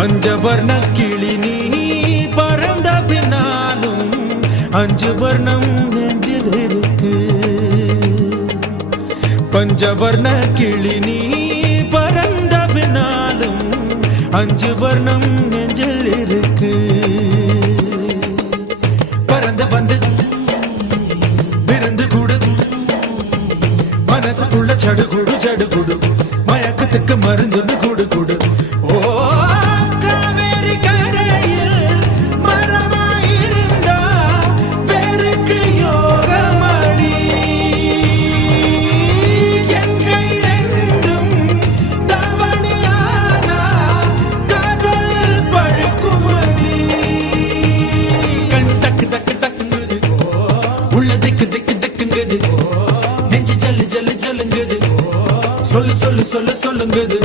பஞ்சவர்ண கிளி நீ பறந்த பின்னாலும் 5 வர்ணம் நெஞ்சில் இருக்கு. பஞ்சவர்ண கிளி நீ பறந்த பின்னாலும் 5 வர்ணம் நெஞ்சில் இருக்கு. பறந்து வந்து விருந்து கூடு மனசுக்குள்ள சடுகுடு சடுகுடு மயக்கத்துக்கு மருந்துன்னு கூடு கூடு. சொல்லு சொல்லு சொல்லு சொல்லுங்குது.